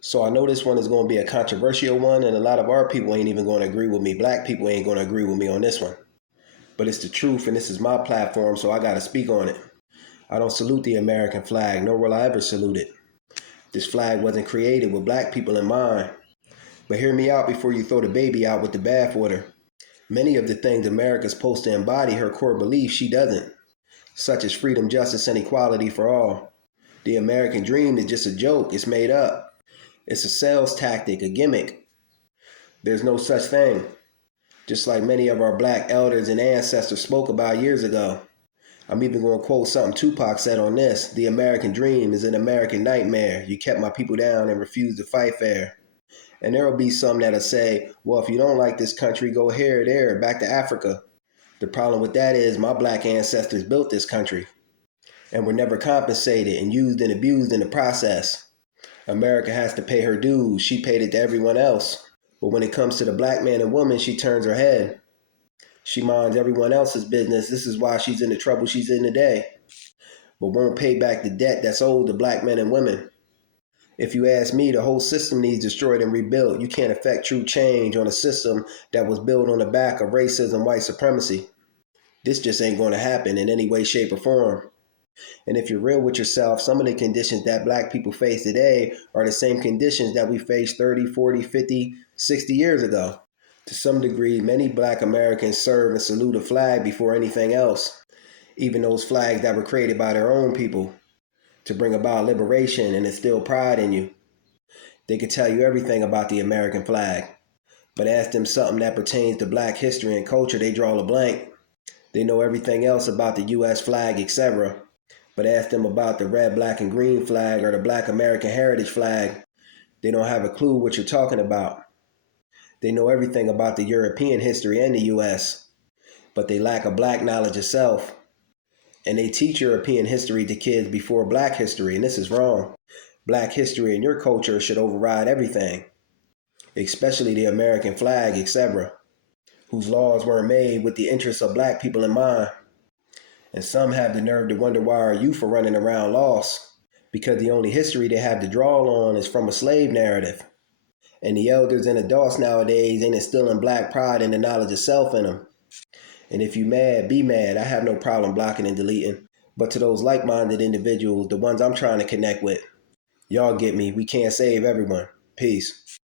So I know this one is going to be a controversial one, and a lot of our people ain't even going to agree with me. Black people ain't going to agree with me on this one. But it's the truth, and this is my platform, so I got to speak on it. I don't salute the American flag, nor will I ever salute it. This flag wasn't created with black people in mind. But hear me out before you throw the baby out with the bathwater. Many of the things America's supposed to embody her core beliefs, she doesn't, such as freedom, justice, and equality for all. The American dream is just a joke, it's made up. It's a sales tactic, a gimmick. There's no such thing. Just like many of our black elders and ancestors spoke about years ago. I'm even going to quote something Tupac said on this. The American dream is an American nightmare. You kept my people down and refused to fight fair. And there will be some that'll say, well, if you don't like this country, go here or there, back to Africa. The problem with that is my black ancestors built this country and were never compensated and used and abused in the process. America has to pay her dues. She paid it to everyone else. But when it comes to the black man and woman, she turns her head. She minds everyone else's business. This is why she's in the trouble she's in today. But won't pay back the debt that's owed to black men and women. If you ask me, the whole system needs destroyed and rebuilt. You can't affect true change on a system that was built on the back of racism, white supremacy. This just ain't going to happen in any way, shape, or form. And if you're real with yourself, some of the conditions that black people face today are the same conditions that we faced 30, 40, 50, 60 years ago. To some degree, many black Americans serve and salute a flag before anything else, even those flags that were created by their own people to bring about liberation and instill pride in you. They could tell you everything about the American flag, but ask them something that pertains to black history and culture, they draw a blank. They know everything else about the U.S. flag, etc., but ask them about the red, black, and green flag or the black American heritage flag, they don't have a clue what you're talking about. They know everything about the European history and the U.S., but they lack a black knowledge of self. And they teach European history to kids before black history, and this is wrong. Black history and your culture should override everything, especially the American flag, etc., whose laws weren't made with the interests of black people in mind. And some have the nerve to wonder why our youth are running around lost, because the only history they have to draw on is from a slave narrative. And the elders and adults nowadays ain't instilling black pride and the knowledge of self in them. And if you mad, be mad. I have no problem blocking and deleting. But to those like-minded individuals, the ones I'm trying to connect with, y'all get me. We can't save everyone. Peace.